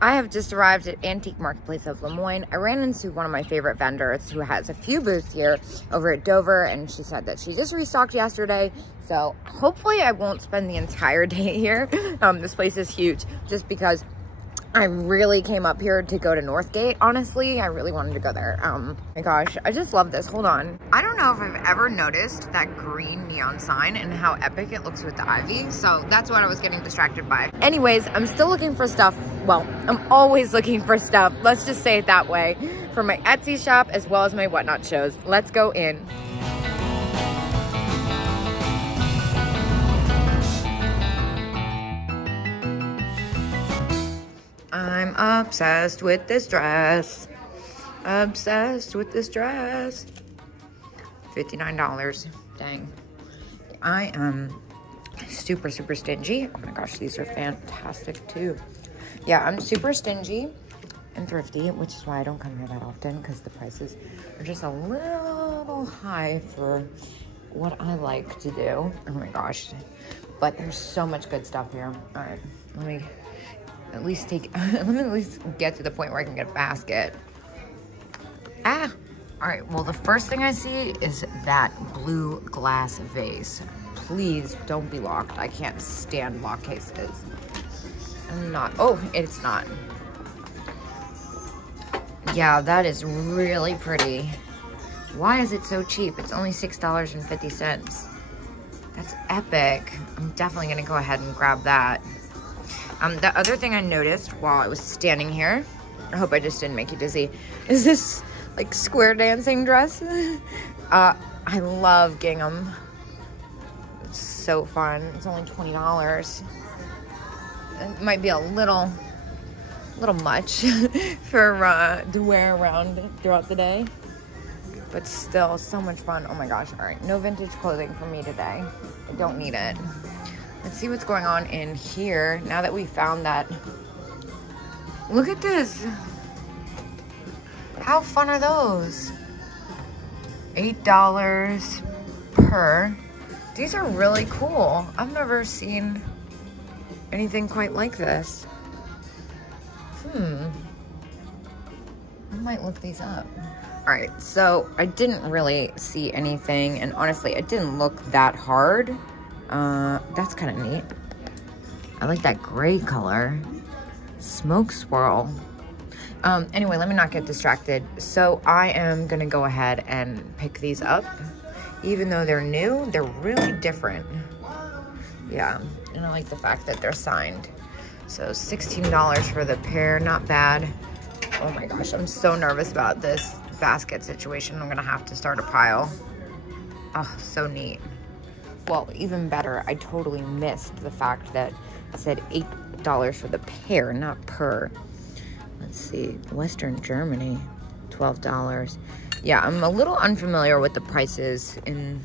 I have just arrived at Antique Marketplace of Lemoyne. I ran into one of my favorite vendors who has a few booths here over at Dover, and she said that she just restocked yesterday. So hopefully I won't spend the entire day here. This place is huge just because I really came up here to go to Northgate, honestly. I really wanted to go there. My gosh, I just love this. Hold on. I don't know if I've ever noticed that green neon sign and how epic it looks with the ivy. So that's what I was getting distracted by. Anyways, I'm still looking for stuff. Well, I'm always looking for stuff. Let's just say it that way. For my Etsy shop as well as my Whatnot shows. Let's go in. I'm obsessed with this dress. Obsessed with this dress. $59. Dang. I am super, super stingy. Oh my gosh, these are fantastic too. Yeah, I'm super stingy and thrifty, which is why I don't come here that often because the prices are just a little high for what I like to do. Oh my gosh. But there's so much good stuff here. All right, let me at least get to the point where I can get a basket. All right, well, the first thing I see is that blue glass vase. Please don't be locked. I can't stand lock cases. I'm not, oh, it's not. Yeah, that is really pretty. Why is it so cheap? It's only $6.50. That's epic. I'm definitely gonna go ahead and grab that. The other thing I noticed while I was standing here, I hope I just didn't make you dizzy, is this like square dancing dress. I love gingham. It's so fun. It's only $20. It might be a little much for to wear around throughout the day, but still so much fun. Oh my gosh. All right, no vintage clothing for me today. I don't need it. Let's see what's going on in here now that we found that. Look at this. How fun are those? $8 per. These are really cool. I've never seen anything quite like this. I might look these up. All right, so I didn't really see anything, and honestly, it didn't look that hard. That's kind of neat. I like that gray color. Smoke swirl. Anyway, let me not get distracted. So I am gonna go ahead and pick these up. Even though they're new, they're really different. Yeah, and I like the fact that they're signed. So $16 for the pair, not bad. Oh my gosh, I'm so nervous about this basket situation. I'm gonna have to start a pile. Oh, so neat. Well, even better, I totally missed the fact that it said $8 for the pair, not per. Let's see, Western Germany, $12. Yeah, I'm a little unfamiliar with the prices in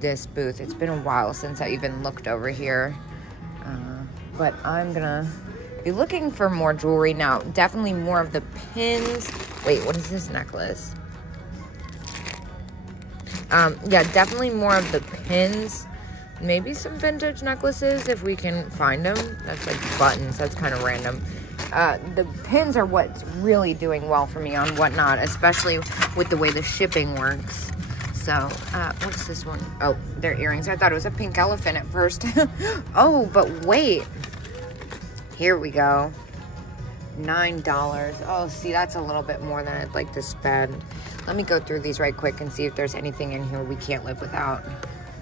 this booth. It's been a while since I even looked over here. But I'm gonna be looking for more jewelry now. Definitely more of the pins. Wait, what is this necklace? Yeah, definitely more of the pins. Maybe some vintage necklaces if we can find them. That's like buttons, that's kind of random. The pins are what's really doing well for me on Whatnot, especially with the way the shipping works. So, what's this one? Oh, they're earrings. I thought it was a pink elephant at first. Oh, but wait. Here we go. $9. Oh, see, that's a little bit more than I'd like to spend. Let me go through these right quick and see if there's anything in here we can't live without.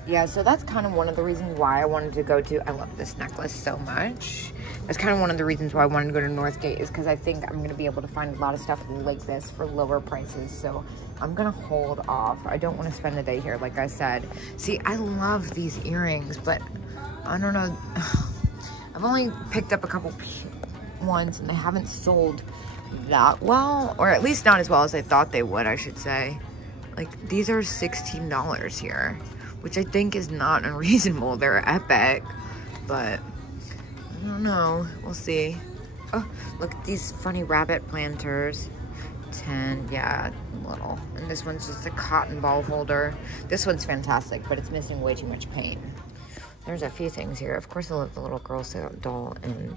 Yeah, so that's kind of one of the reasons why I wanted to go to, I love this necklace so much. That's kind of one of the reasons why I wanted to go to Northgate, is because I think I'm going to be able to find a lot of stuff like this for lower prices. So I'm going to hold off. I don't want to spend the day here, like I said. See, I love these earrings, but I don't know. I've only picked up a couple ones and they haven't sold that well, or at least not as well as I thought they would, I should say. Like, these are $16 here, which I think is not unreasonable. They're epic, but I don't know. We'll see. Oh, look at these funny rabbit planters. 10, yeah, little. And this one's just a cotton ball holder. This one's fantastic, but it's missing way too much paint. There's a few things here. Of course, I love the little Girl Scout doll and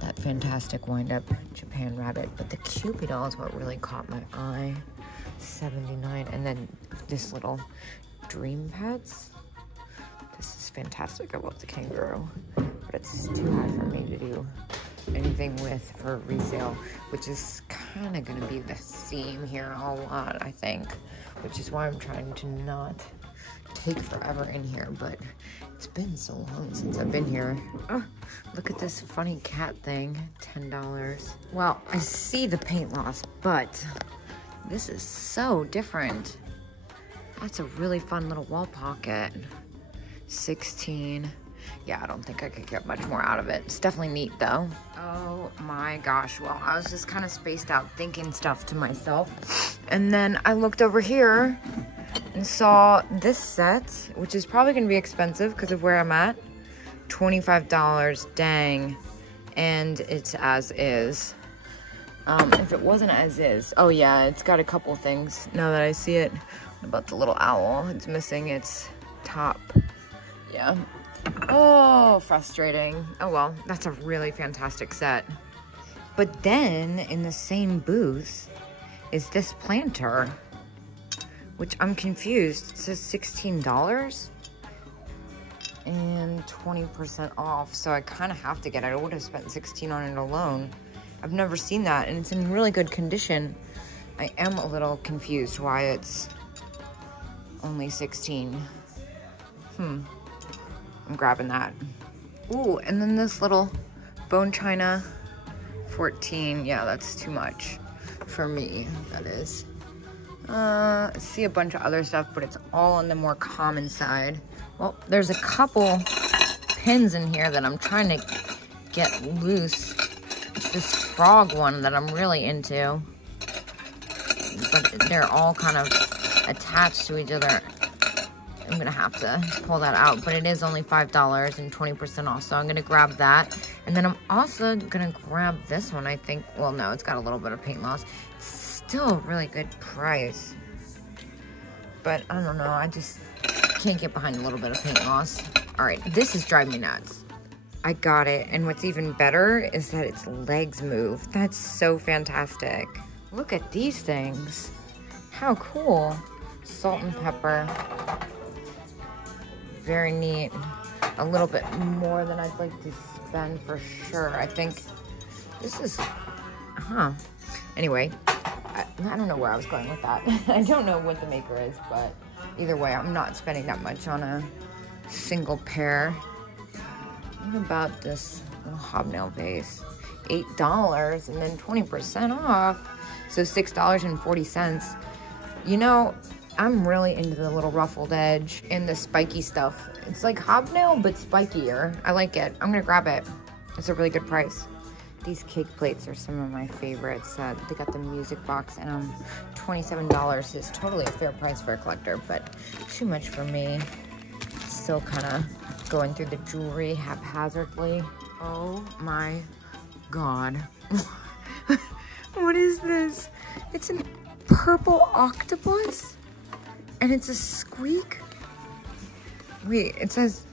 that fantastic wind-up Japan rabbit. But the Cupid doll is what really caught my eye. $79. And then this little Dream Pets. This is fantastic. I love the kangaroo. But it's too high for me to do anything with for resale, which is kind of going to be the theme here a lot, I think. Which is why I'm trying to not take forever in here, but it's been so long since I've been here. Oh, look at this funny cat thing, $10. Well, I see the paint loss, but this is so different. That's a really fun little wall pocket. 16. Yeah, I don't think I could get much more out of it. It's definitely neat though. Oh my gosh. Well, I was just kind of spaced out thinking stuff to myself. And then I looked over here and saw this set, which is probably going to be expensive because of where I'm at. $25, dang. And it's as is. If it wasn't as is, oh yeah, it's got a couple things now that I see it. What about the little owl? It's missing its top. Yeah. Oh, frustrating. Oh well, that's a really fantastic set. But then in the same booth is this planter, which I'm confused. It says $16 and 20% off. So I kind of have to get it. I would have spent $16 on it alone. I've never seen that, and it's in really good condition. I am a little confused why it's only 16. I'm grabbing that. Ooh, and then this little bone china, 14. Yeah, that's too much for me, that is. I see a bunch of other stuff, but it's all on the more common side. Well, there's a couple pins in here that I'm trying to get loose. It's this frog one that I'm really into. But they're all kind of attached to each other. I'm gonna have to pull that out, but it is only $5 and 20% off, so I'm gonna grab that. And then I'm also gonna grab this one, I think. Well, no, it's got a little bit of paint loss. It's still a really good price, but I don't know, I just can't get behind a little bit of paint loss. All right, this is driving me nuts. I got it, and what's even better is that its legs move. That's so fantastic. Look at these things. How cool. Salt and pepper. Very neat. A little bit more than I'd like to spend for sure. I think this is, Anyway, I don't know where I was going with that. I don't know what the maker is, but either way, I'm not spending that much on a single pair. What about this little hobnail vase? $8 and then 20% off. So $6.40. You know, I'm really into the little ruffled edge and the spiky stuff. It's like hobnail, but spikier. I like it. I'm gonna grab it. It's a really good price. These cake plates are some of my favorites. They got the music box, and $27 is totally a fair price for a collector, but too much for me. Still kind of going through the jewelry haphazardly. Oh my God. What is this? It's a purple octopus? And it's a squeak? Wait, it says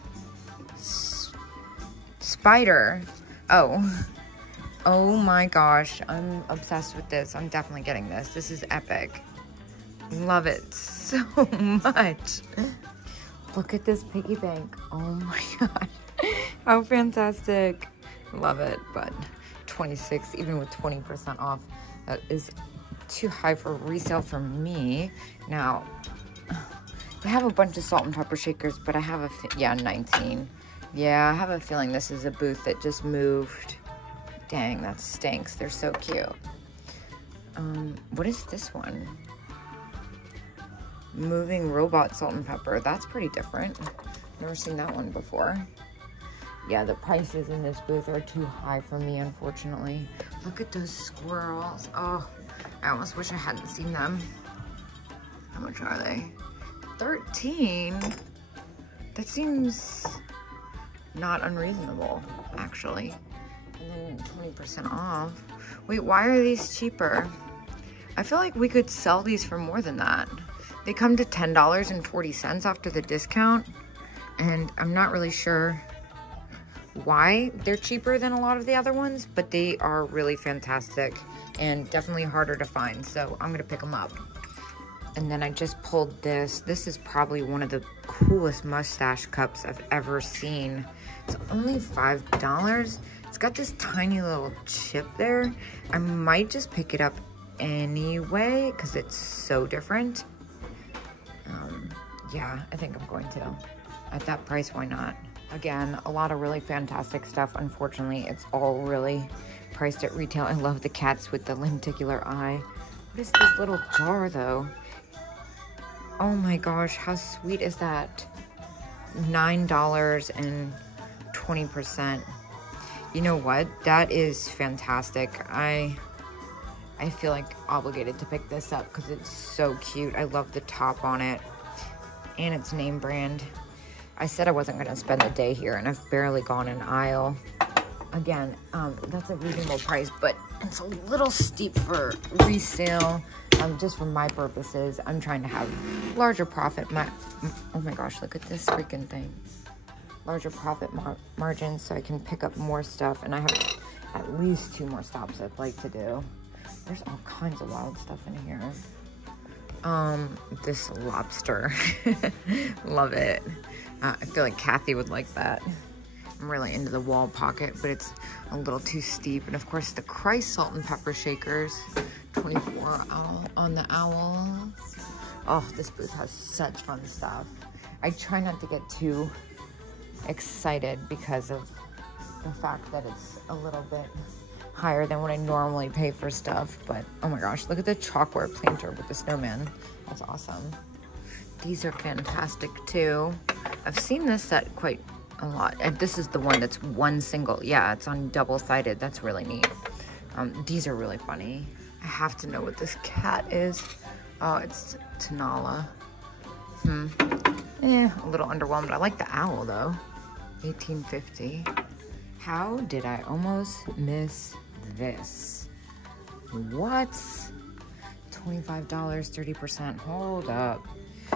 spider. Oh my gosh, I'm obsessed with this. I'm definitely getting this. This is epic. Love it so much. Look at this piggy bank. Oh my gosh, how fantastic. Love it, but 26, even with 20% off, that is too high for resale for me. Now, I have a bunch of salt and pepper shakers, but I have yeah, 19. Yeah, I have a feeling this is a booth that just moved. Dang, that stinks. They're so cute. What is this one? Moving robot salt and pepper. That's pretty different. Never seen that one before. Yeah, the prices in this booth are too high for me, unfortunately. Look at those squirrels. Oh, I almost wish I hadn't seen them. How much are they? 13? That seems not unreasonable, actually. And then 20% off. Wait, why are these cheaper? I feel like we could sell these for more than that. They come to $10.40 after the discount, And I'm not really sure why they're cheaper than a lot of the other ones, but they are really fantastic and definitely harder to find. So I'm gonna pick them up. And then I just pulled this. This is probably one of the coolest mustache cups I've ever seen. It's only $5. It's got this tiny little chip there. I might just pick it up anyway because it's so different. Yeah, I think I'm going to. At that price, why not? Again, a lot of really fantastic stuff. Unfortunately, it's all really priced at retail. I love the cats with the lenticular eye. What is this little jar though? Oh my gosh, how sweet is that? $9 and 20%. You know what? That is fantastic. I feel like obligated to pick this up because it's so cute. I love the top on it. And it's name brand. I said I wasn't gonna spend a day here and I've barely gone an aisle. Again, that's a reasonable price, but it's a little steep for resale. Just for my purposes, I'm trying to have larger profit. Oh my gosh, look at this freaking thing. Larger profit margins so I can pick up more stuff. And I have at least 2 more stops I'd like to do. There's all kinds of wild stuff in here. This lobster. Love it. I feel like Kathy would like that. I'm really into the wall pocket, but it's a little too steep. And of course the Christ salt and pepper shakers, 24 on the owl. Oh, this booth has such fun stuff. I try not to get too excited because of the fact that it's a little bit higher than what I normally pay for stuff. But oh my gosh, look at the chalkboard planter with the snowman. That's awesome. These are fantastic too. I've seen this set quite a lot. And this is the one that's one single. Yeah, it's on double-sided. That's really neat. These are really funny. I have to know what this cat is. Oh, it's Tanala. A little underwhelmed. I like the owl though. 1850. How did I almost miss this? What? $25, 30%. Hold up.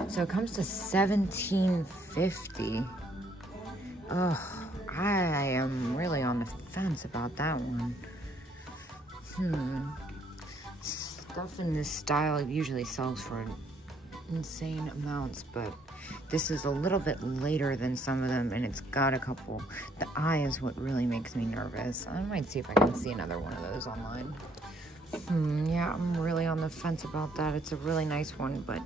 So it comes to $17.50. Ugh, I am really on the fence about that one. Stuff in this style usually sells for insane amounts, but this is a little bit later than some of them, and it's got a couple. The eye is what really makes me nervous. I might see if I can see another one of those online. Yeah, I'm really on the fence about that. It's a really nice one, but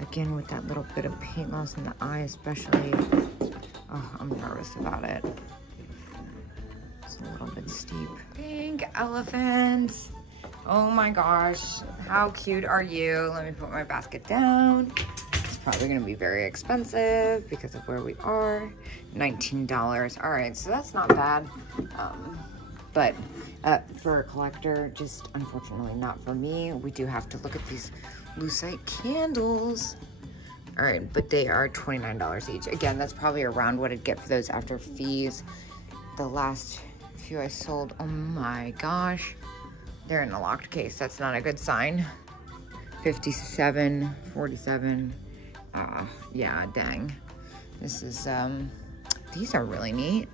again, with that little bit of paint loss in the eye especially, oh, I'm nervous about it. It's a little bit steep. Pink elephants. Oh my gosh, how cute are you? Let me put my basket down. It's probably gonna be very expensive because of where we are. $19. All right, so that's not bad. But for a collector, just unfortunately not for me. We do have to look at these lucite candles. All right, but they are $29 each. Again, that's probably around what I'd get for those after fees. The last few I sold, oh my gosh, they're in a locked case. That's not a good sign. 57, 47. Yeah, dang. This is, these are really neat.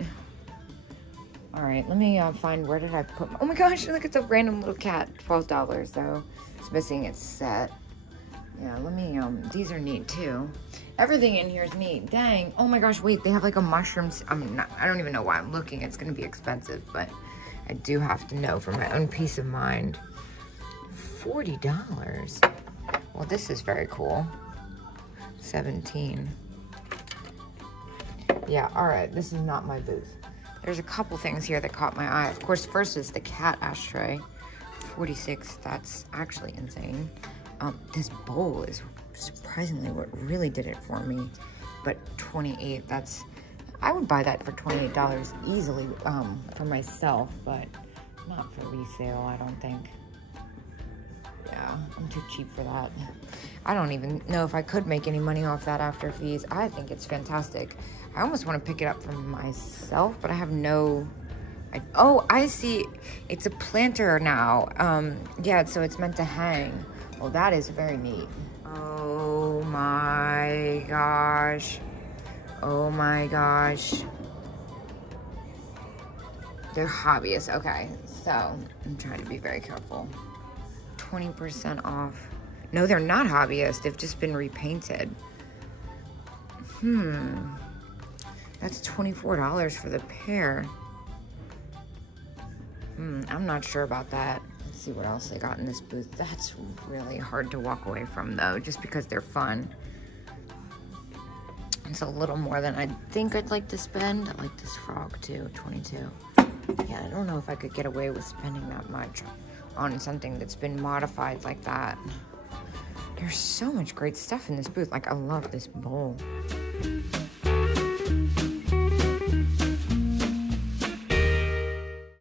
All right, let me find, where did I put, oh my gosh, look at the random little cat. $12 though. It's missing its set. Yeah, let me, these are neat too. Everything in here is neat. Dang. Oh my gosh, wait, they have like a mushroom. I don't even know why I'm looking. It's gonna be expensive, but I do have to know for my own peace of mind. $40. Well, this is very cool. 17. Yeah, all right, this is not my booth. There's a couple things here that caught my eye. Of course, first is the cat ashtray. 46, that's actually insane. This bowl is surprisingly what really did it for me. But 28, that's, I would buy that for $28 easily for myself, but not for resale, I don't think. Yeah, I'm too cheap for that. I don't even know if I could make any money off that after fees. I think it's fantastic. I almost want to pick it up for myself, but I have no... oh, I see. It's a planter now. Yeah, so it's meant to hang. Well, that is very neat. Oh my gosh. Oh my gosh. They're hobbyists. Okay, so I'm trying to be very careful. 20% off. No, they're not hobbyists. They've just been repainted. That's $24 for the pair. I'm not sure about that. Let's see what else they got in this booth. That's really hard to walk away from though, just because they're fun. It's a little more than I think I'd like to spend. I like this frog too, 22. Yeah, I don't know if I could get away with spending that much on something that's been modified like that. There's so much great stuff in this booth. Like, I love this bowl.